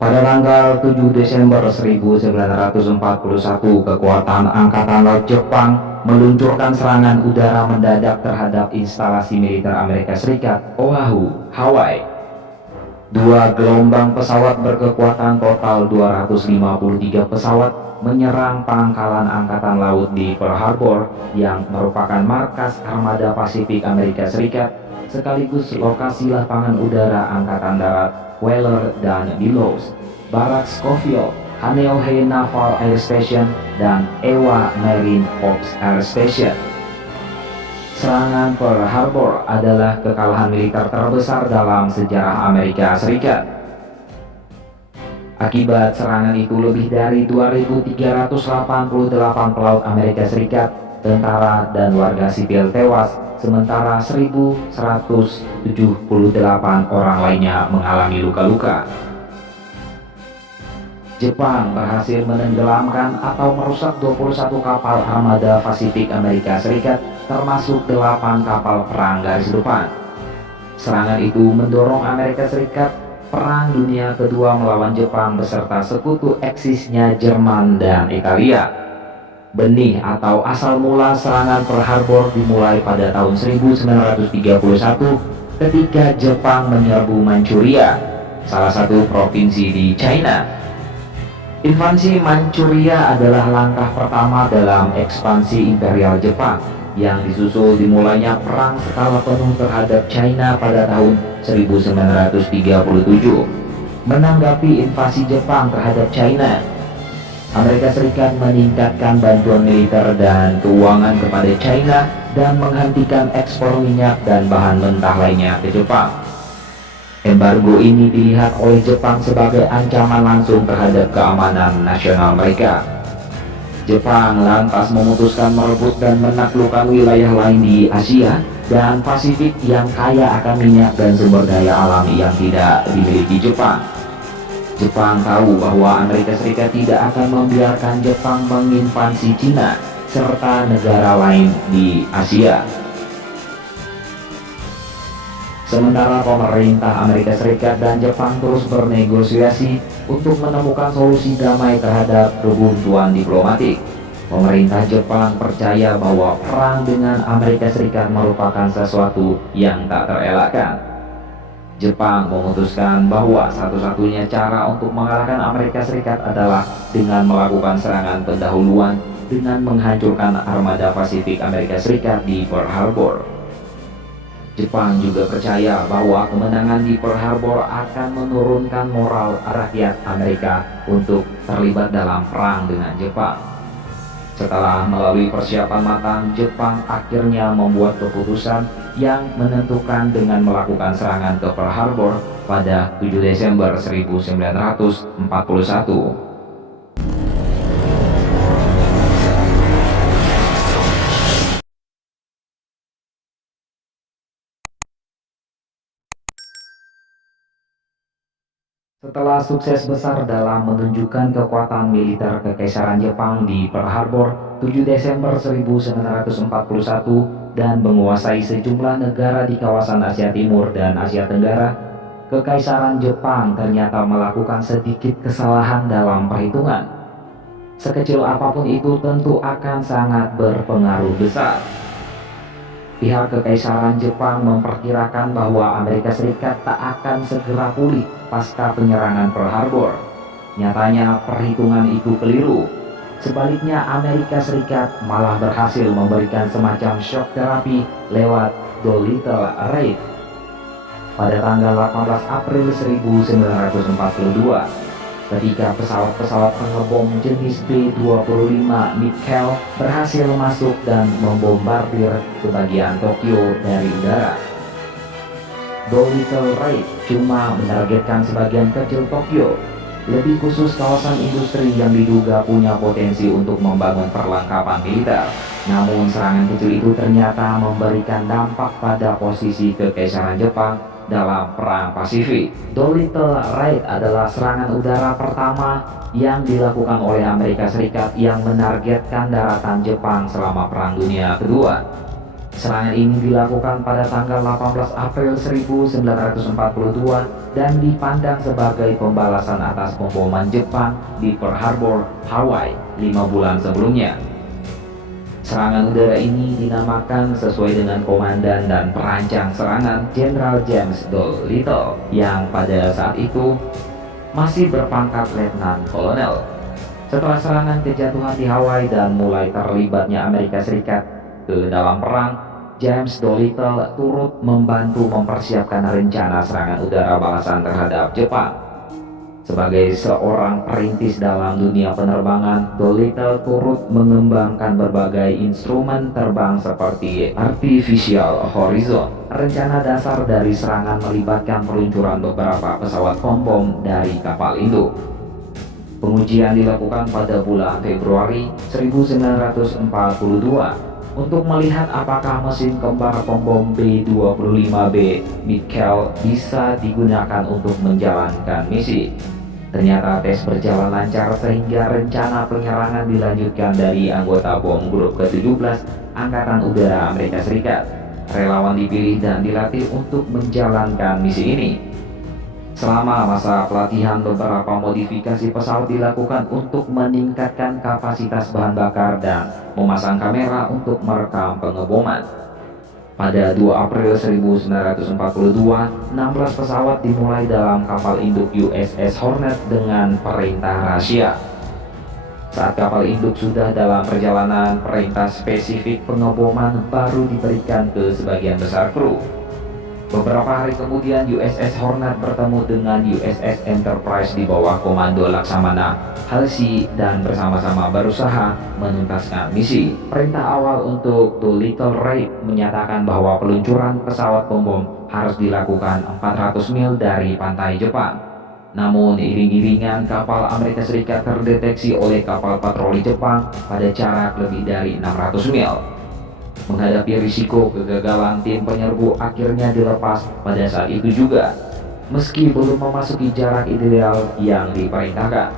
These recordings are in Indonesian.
Pada tanggal 7 Desember 1941, kekuatan Angkatan Laut Jepang meluncurkan serangan udara mendadak terhadap instalasi militer Amerika Serikat, Oahu, Hawaii. Dua gelombang pesawat berkekuatan total 253 pesawat menyerang pangkalan Angkatan Laut di Pearl Harbor yang merupakan markas Armada Pasifik Amerika Serikat, sekaligus lokasi lapangan udara Angkatan Darat Wheeler dan Delos, Barak Schofield, Kaneohe Naval Air Station, dan Ewa Marine Corps Air Station. Serangan Pearl Harbor adalah kekalahan militer terbesar dalam sejarah Amerika Serikat. Akibat serangan itu, lebih dari 2.388 pelaut Amerika Serikat, tentara, dan warga sipil tewas, sementara 1.178 orang lainnya mengalami luka-luka. Jepang berhasil menenggelamkan atau merusak 21 kapal armada Pasifik Amerika Serikat, termasuk 8 kapal perang garis depan. Serangan itu mendorong Amerika Serikat Perang Dunia Kedua melawan Jepang beserta sekutu eksisnya Jerman dan Italia. Benih atau asal mula serangan Pearl Harbor dimulai pada tahun 1931 ketika Jepang menyerbu Manchuria, salah satu provinsi di China. Invasi Manchuria adalah langkah pertama dalam ekspansi Imperial Jepang yang disusul dimulainya perang skala penuh terhadap China pada tahun 1937. Menanggapi invasi Jepang terhadap China, Amerika Serikat meningkatkan bantuan militer dan keuangan kepada China dan menghentikan ekspor minyak dan bahan mentah lainnya ke Jepang. Embargo ini dilihat oleh Jepang sebagai ancaman langsung terhadap keamanan nasional mereka. Jepang lantas memutuskan merebut dan menaklukkan wilayah lain di Asia dan Pasifik yang kaya akan minyak dan sumber daya alam yang tidak dimiliki Jepang. Jepang tahu bahwa Amerika Serikat tidak akan membiarkan Jepang menginvasi Cina serta negara lain di Asia. Sementara pemerintah Amerika Serikat dan Jepang terus bernegosiasi untuk menemukan solusi damai terhadap kebuntuan diplomatik, pemerintah Jepang percaya bahwa perang dengan Amerika Serikat merupakan sesuatu yang tak terelakkan. Jepang memutuskan bahwa satu-satunya cara untuk mengalahkan Amerika Serikat adalah dengan melakukan serangan pendahuluan dengan menghancurkan armada Pasifik Amerika Serikat di Pearl Harbor. Jepang juga percaya bahwa kemenangan di Pearl Harbor akan menurunkan moral rakyat Amerika untuk terlibat dalam perang dengan Jepang. Setelah melalui persiapan matang, Jepang akhirnya membuat keputusan yang menentukan dengan melakukan serangan ke Pearl Harbor pada 7 Desember 1941. Setelah sukses besar dalam menunjukkan kekuatan militer Kekaisaran Jepang di Pearl Harbor 7 Desember 1941 dan menguasai sejumlah negara di kawasan Asia Timur dan Asia Tenggara, Kekaisaran Jepang ternyata melakukan sedikit kesalahan dalam perhitungan. Sekecil apapun itu tentu akan sangat berpengaruh besar. Pihak Kekaisaran Jepang memperkirakan bahwa Amerika Serikat tak akan segera pulih pasca penyerangan Pearl Harbor. Nyatanya perhitungan itu keliru. Sebaliknya, Amerika Serikat malah berhasil memberikan semacam shock terapi lewat Dolittle Raid. Pada tanggal 18 April 1942, ketika pesawat-pesawat pengebom jenis B-25 Mikhail berhasil masuk dan membombardir sebagian Tokyo dari udara. Dolittle Raid cuma menargetkan sebagian kecil Tokyo, lebih khusus kawasan industri yang diduga punya potensi untuk membangun perlengkapan militer. Namun serangan kecil itu ternyata memberikan dampak pada posisi Kekaisaran Jepang dalam Perang Pasifik. Dolittle Raid adalah serangan udara pertama yang dilakukan oleh Amerika Serikat yang menargetkan daratan Jepang selama Perang Dunia Kedua. Serangan ini dilakukan pada tanggal 18 April 1942 dan dipandang sebagai pembalasan atas pemboman Jepang di Pearl Harbor, Hawaii 5 bulan sebelumnya. Serangan udara ini dinamakan sesuai dengan komandan dan perancang serangan Jenderal James Doolittle yang pada saat itu masih berpangkat Letnan Kolonel. Setelah serangan kejatuhan di Hawaii dan mulai terlibatnya Amerika Serikat ke dalam perang, James Doolittle turut membantu mempersiapkan rencana serangan udara balasan terhadap Jepang. Sebagai seorang perintis dalam dunia penerbangan, Doolittle turut mengembangkan berbagai instrumen terbang seperti Artificial Horizon. Rencana dasar dari serangan melibatkan peluncuran beberapa pesawat pom-pom dari kapal induk. Pengujian dilakukan pada bulan Februari 1942 untuk melihat apakah mesin kembar pom-pom B-25B Mikkel bisa digunakan untuk menjalankan misi. Ternyata tes berjalan lancar sehingga rencana penyerangan dilanjutkan dari anggota bom grup ke-17 Angkatan Udara Amerika Serikat. Relawan dipilih dan dilatih untuk menjalankan misi ini. Selama masa pelatihan, beberapa modifikasi pesawat dilakukan untuk meningkatkan kapasitas bahan bakar dan memasang kamera untuk merekam pengeboman. Pada 2 April 1942, 16 pesawat dimulai dalam kapal induk USS Hornet dengan perintah rahasia. Saat kapal induk sudah dalam perjalanan, perintah spesifik pengeboman baru diberikan ke sebagian besar kru. Beberapa hari kemudian USS Hornet bertemu dengan USS Enterprise di bawah komando Laksamana Halsey dan bersama-sama berusaha menuntaskan misi. Perintah awal untuk Doolittle Raid menyatakan bahwa peluncuran pesawat pembom harus dilakukan 400 mil dari pantai Jepang. Namun iring-iringan kapal Amerika Serikat terdeteksi oleh kapal patroli Jepang pada jarak lebih dari 600 mil. Menghadapi risiko kegagalan, tim penyerbu akhirnya dilepas pada saat itu juga, meski belum memasuki jarak ideal yang diperintahkan.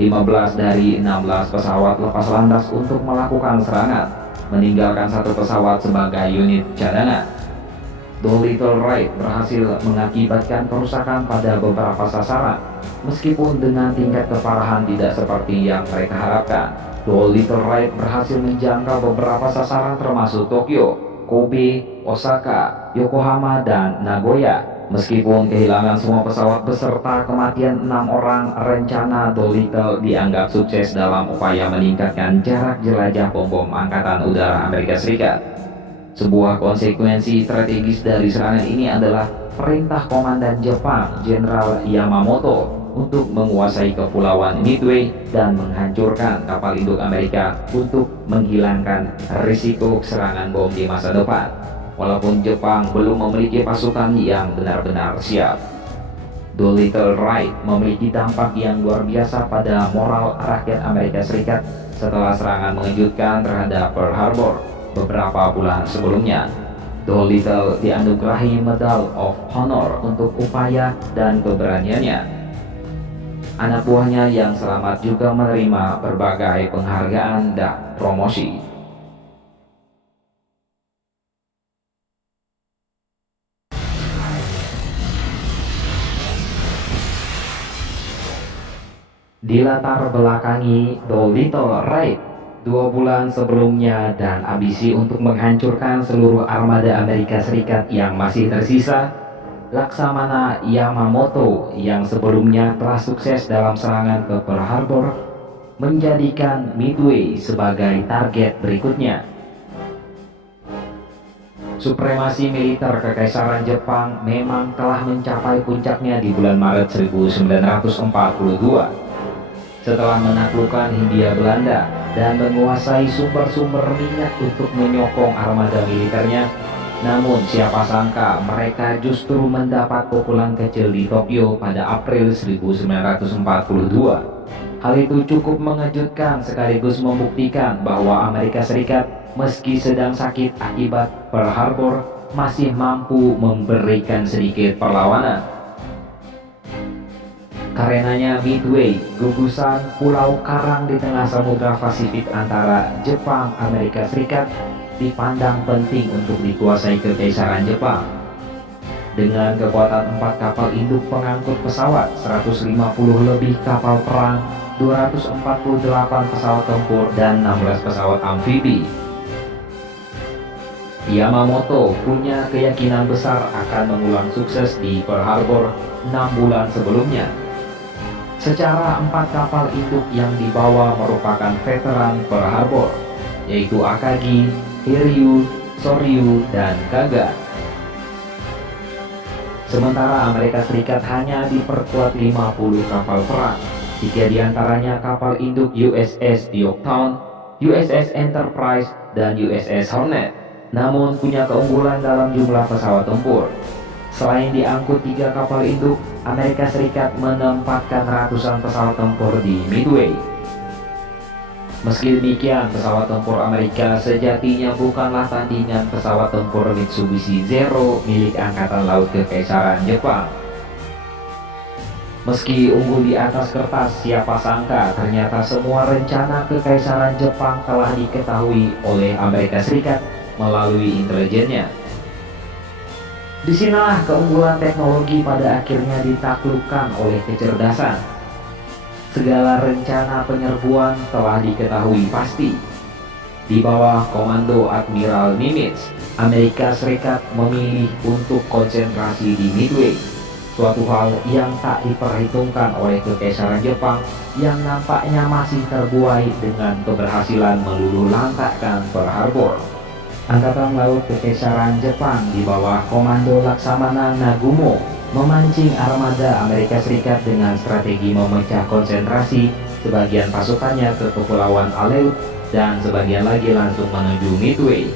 15 dari 16 pesawat lepas landas untuk melakukan serangan, meninggalkan satu pesawat sebagai unit cadangan. Doolittle Raid berhasil mengakibatkan kerusakan pada beberapa sasaran, meskipun dengan tingkat keparahan tidak seperti yang mereka harapkan. Doolittle Raid berhasil menjangkau beberapa sasaran termasuk Tokyo, Kobe, Osaka, Yokohama, dan Nagoya. Meskipun kehilangan semua pesawat beserta kematian 6 orang, rencana Doolittle dianggap sukses dalam upaya meningkatkan jarak jelajah bom-bom Angkatan Udara Amerika Serikat. Sebuah konsekuensi strategis dari serangan ini adalah perintah Komandan Jepang Jenderal Yamamoto untuk menguasai kepulauan Midway dan menghancurkan kapal induk Amerika untuk menghilangkan risiko serangan bom di masa depan. Walaupun Jepang belum memiliki pasukan yang benar-benar siap, Doolittle Raid memiliki dampak yang luar biasa pada moral rakyat Amerika Serikat setelah serangan mengejutkan terhadap Pearl Harbor beberapa bulan sebelumnya. Doolittle dianugerahi Medal of Honor untuk upaya dan keberaniannya. Anak buahnya yang selamat juga menerima berbagai penghargaan dan promosi. Dilatar belakangi Doolittle Raid 2 bulan sebelumnya dan ambisi untuk menghancurkan seluruh armada Amerika Serikat yang masih tersisa, Laksamana Yamamoto yang sebelumnya telah sukses dalam serangan ke Pearl Harbor menjadikan Midway sebagai target berikutnya. Supremasi militer Kekaisaran Jepang memang telah mencapai puncaknya di bulan Maret 1942 setelah menaklukkan Hindia Belanda dan menguasai sumber-sumber minyak untuk menyokong armada militernya. Namun siapa sangka mereka justru mendapat pukulan kecil di Tokyo pada April 1942. Hal itu cukup mengejutkan sekaligus membuktikan bahwa Amerika Serikat meski sedang sakit akibat Pearl Harbor masih mampu memberikan sedikit perlawanan. Karenanya Midway, gugusan pulau karang di tengah Samudra Pasifik antara Jepang Amerika Serikat, dipandang penting untuk dikuasai Kekaisaran Jepang. Dengan kekuatan 4 kapal induk pengangkut pesawat, 150 lebih kapal perang, 248 pesawat tempur, dan 16 pesawat amfibi, Yamamoto punya keyakinan besar akan mengulang sukses di Pearl Harbor 6 bulan sebelumnya. Secara 4 kapal induk yang dibawa merupakan veteran Pearl Harbor, yaitu Akagi, Hiryu, Soryu, dan Kaga. Sementara Amerika Serikat hanya diperkuat 50 kapal perang, 3 diantaranya kapal induk USS Yorktown, USS Enterprise, dan USS Hornet, namun punya keunggulan dalam jumlah pesawat tempur. Selain diangkut 3 kapal induk, Amerika Serikat menempatkan ratusan pesawat tempur di Midway. Meski demikian, pesawat tempur Amerika sejatinya bukanlah tandingan pesawat tempur Mitsubishi Zero milik Angkatan Laut Kekaisaran Jepang. Meski unggul di atas kertas, siapa sangka ternyata semua rencana Kekaisaran Jepang telah diketahui oleh Amerika Serikat melalui intelijennya. Disinilah keunggulan teknologi pada akhirnya ditaklukkan oleh kecerdasan. Segala rencana penyerbuan telah diketahui pasti. Di bawah komando Admiral Nimitz, Amerika Serikat memilih untuk konsentrasi di Midway, suatu hal yang tak diperhitungkan oleh Kekaisaran Jepang yang nampaknya masih terbuai dengan keberhasilan meluluh lantakkan Pearl Harbor. Angkatan Laut Kekaisaran Jepang di bawah komando Laksamana Nagumo memancing armada Amerika Serikat dengan strategi memecah konsentrasi sebagian pasukannya ke Kepulauan Aleut dan sebagian lagi langsung menuju Midway.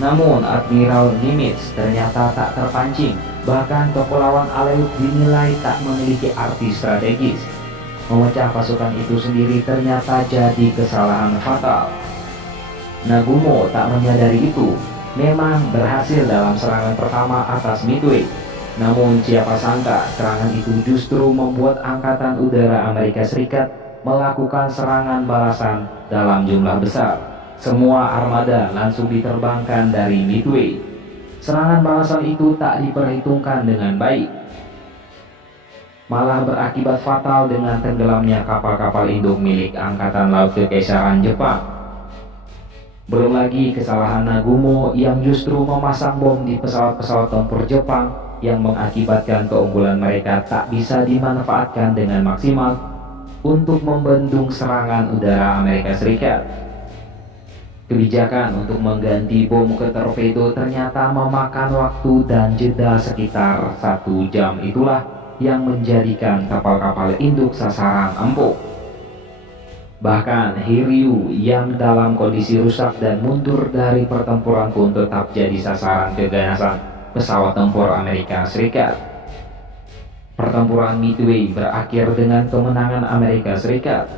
Namun Admiral Nimitz ternyata tak terpancing, bahkan Kepulauan Aleut dinilai tak memiliki arti strategis. Memecah pasukan itu sendiri ternyata jadi kesalahan fatal. Nagumo tak menyadari itu, memang berhasil dalam serangan pertama atas Midway. Namun siapa sangka serangan itu justru membuat Angkatan Udara Amerika Serikat melakukan serangan balasan dalam jumlah besar. Semua armada langsung diterbangkan dari Midway. Serangan balasan itu tak diperhitungkan dengan baik, malah berakibat fatal dengan tenggelamnya kapal-kapal induk milik Angkatan Laut Kekaisaran Jepang. Belum lagi kesalahan Nagumo yang justru memasang bom di pesawat-pesawat tempur Jepang yang mengakibatkan keunggulan mereka tak bisa dimanfaatkan dengan maksimal untuk membendung serangan udara Amerika Serikat. Kebijakan untuk mengganti bom ke torpedo ternyata memakan waktu dan jeda sekitar 1 jam, itulah yang menjadikan kapal-kapal induk sasaran empuk. Bahkan Hiryu yang dalam kondisi rusak dan mundur dari pertempuran pun tetap jadi sasaran keganasan pesawat tempur Amerika Serikat. Pertempuran Midway berakhir dengan kemenangan Amerika Serikat.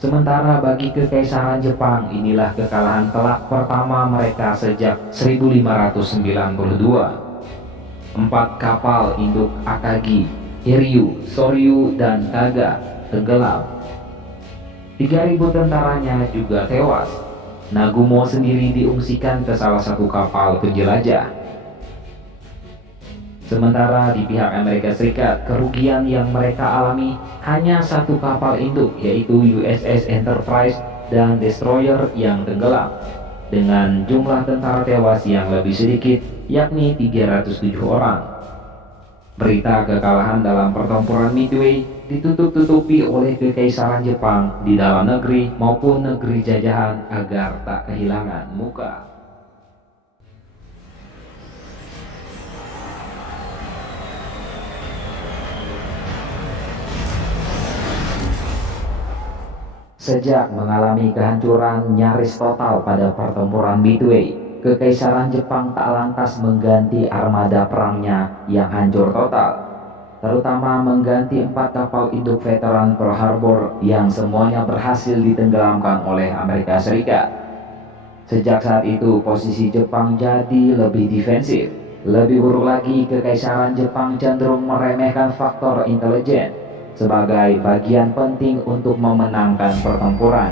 Sementara bagi Kekaisaran Jepang, inilah kekalahan telak pertama mereka sejak 1592. 4 kapal induk Akagi, Hiryu, Soryu, dan Kaga tenggelam. 3.000 tentaranya juga tewas. Nagumo sendiri diungsikan ke salah satu kapal penjelajah. Sementara di pihak Amerika Serikat, kerugian yang mereka alami hanya 1 kapal induk, yaitu USS Enterprise dan destroyer yang tenggelam, dengan jumlah tentara tewas yang lebih sedikit, yakni 307 orang. Berita kekalahan dalam pertempuran Midway ditutup-tutupi oleh Kekaisaran Jepang di dalam negeri maupun negeri jajahan agar tak kehilangan muka. Sejak mengalami kehancuran nyaris total pada pertempuran Midway, Kekaisaran Jepang tak lantas mengganti armada perangnya yang hancur total, terutama mengganti 4 kapal induk veteran Pearl Harbor yang semuanya berhasil ditenggelamkan oleh Amerika Serikat. Sejak saat itu posisi Jepang jadi lebih defensif. Lebih buruk lagi, Kekaisaran Jepang cenderung meremehkan faktor intelijen sebagai bagian penting untuk memenangkan pertempuran.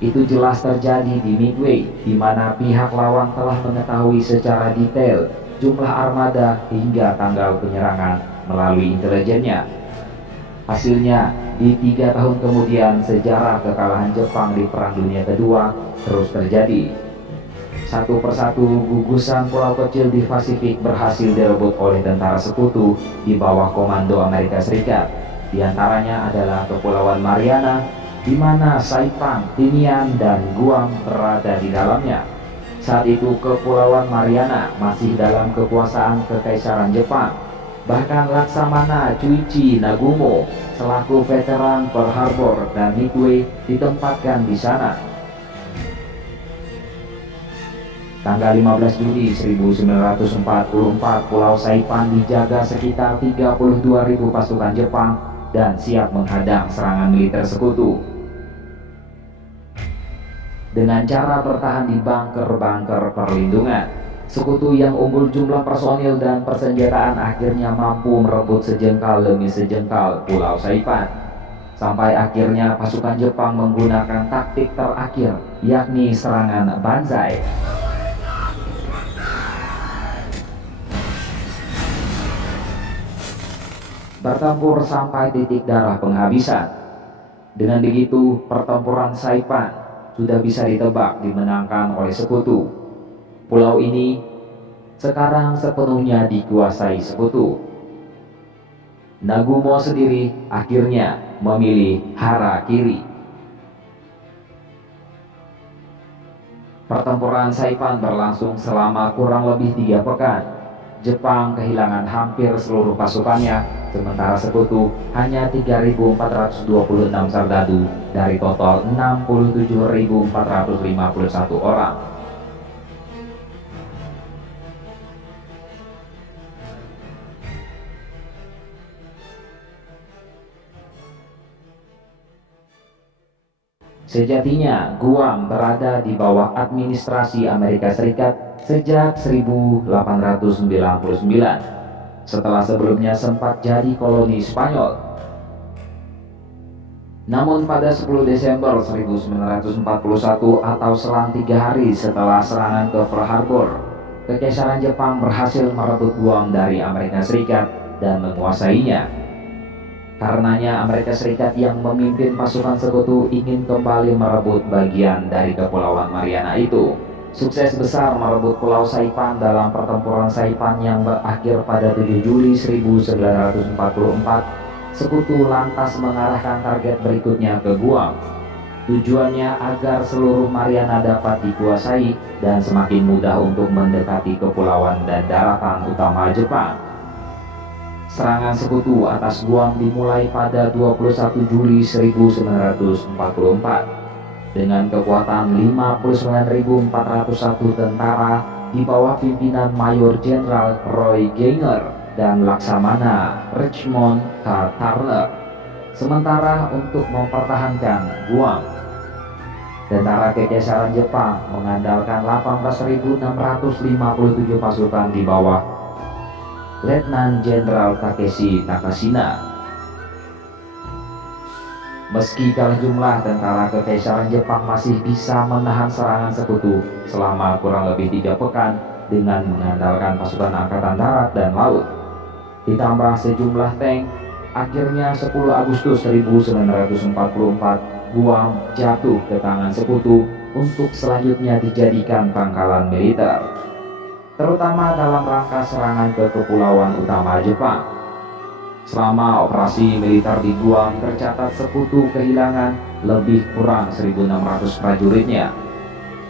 Itu jelas terjadi di Midway, di mana pihak lawan telah mengetahui secara detail jumlah armada hingga tanggal penyerangan melalui intelijennya. Hasilnya, di 3 tahun kemudian sejarah kekalahan Jepang di Perang Dunia Kedua terus terjadi. Satu persatu gugusan pulau kecil di Pasifik berhasil direbut oleh tentara sekutu di bawah komando Amerika Serikat. Di antaranya adalah Kepulauan Mariana, di mana Saipan, Tinian, dan Guam berada di dalamnya. Saat itu Kepulauan Mariana masih dalam kekuasaan Kekaisaran Jepang. Bahkan Laksamana Chuichi Nagumo selaku veteran Pearl Harbor dan Midway ditempatkan di sana. Tanggal 15 Juli 1944, Pulau Saipan dijaga sekitar 32.000 pasukan Jepang dan siap menghadang serangan militer sekutu. Dengan cara bertahan di bunker-bunker perlindungan, sekutu yang unggul jumlah personil dan persenjataan akhirnya mampu merebut sejengkal demi sejengkal Pulau Saipan. Sampai akhirnya pasukan Jepang menggunakan taktik terakhir, yakni serangan banzai. Bertempur sampai titik darah penghabisan. Dengan begitu, pertempuran Saipan sudah bisa ditebak dimenangkan oleh sekutu. Pulau ini sekarang sepenuhnya dikuasai sekutu. Nagumo sendiri akhirnya memilih harakiri. Pertempuran Saipan berlangsung selama kurang lebih 3 pekan. Jepang kehilangan hampir seluruh pasukannya, sementara sekutu hanya 3.426 serdadu dari total 67.451 orang. Sejatinya, Guam berada di bawah administrasi Amerika Serikat sejak 1899, setelah sebelumnya sempat jadi koloni Spanyol. Namun pada 10 Desember 1941 atau selang 3 hari setelah serangan ke Pearl Harbor, Kekaisaran Jepang berhasil merebut Guam dari Amerika Serikat dan menguasainya. Karenanya Amerika Serikat yang memimpin pasukan sekutu ingin kembali merebut bagian dari Kepulauan Mariana itu. Sukses besar merebut Pulau Saipan dalam pertempuran Saipan yang berakhir pada 7 Juli 1944, sekutu lantas mengarahkan target berikutnya ke Guam. Tujuannya agar seluruh Mariana dapat dikuasai dan semakin mudah untuk mendekati kepulauan dan daratan utama Jepang. Serangan sekutu atas Guam dimulai pada 21 Juli 1944 dengan kekuatan 59.401 tentara di bawah pimpinan Mayor Jenderal Roy Gaynor dan Laksamana Richmond K. Turner. Sementara untuk mempertahankan Guam, tentara Kekaisaran Jepang mengandalkan 18.657 pasukan di bawah Letnan Jenderal Takeshi Takashina. Meski kalah jumlah, tentara Kekaisaran Jepang masih bisa menahan serangan sekutu selama kurang lebih 3 pekan dengan mengandalkan pasukan angkatan darat dan laut. Ditambah sejumlah tank, akhirnya 10 Agustus 1944 Guam jatuh ke tangan sekutu untuk selanjutnya dijadikan pangkalan militer, terutama dalam rangka serangan ke kepulauan utama Jepang. Selama operasi militer di Guam tercatat sekutu kehilangan lebih kurang 1.600 prajuritnya,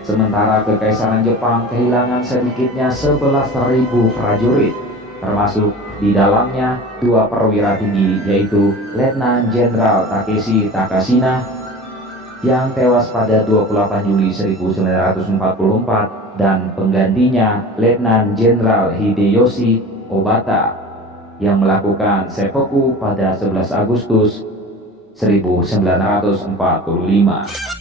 sementara Kekaisaran Jepang kehilangan sedikitnya 11.000 prajurit, termasuk di dalamnya 2 perwira tinggi, yaitu Letnan Jenderal Takeshi Takashina yang tewas pada 28 Juli 1944 dan penggantinya Letnan Jenderal Hideyoshi Obata yang melakukan seppuku pada 11 Agustus 1945.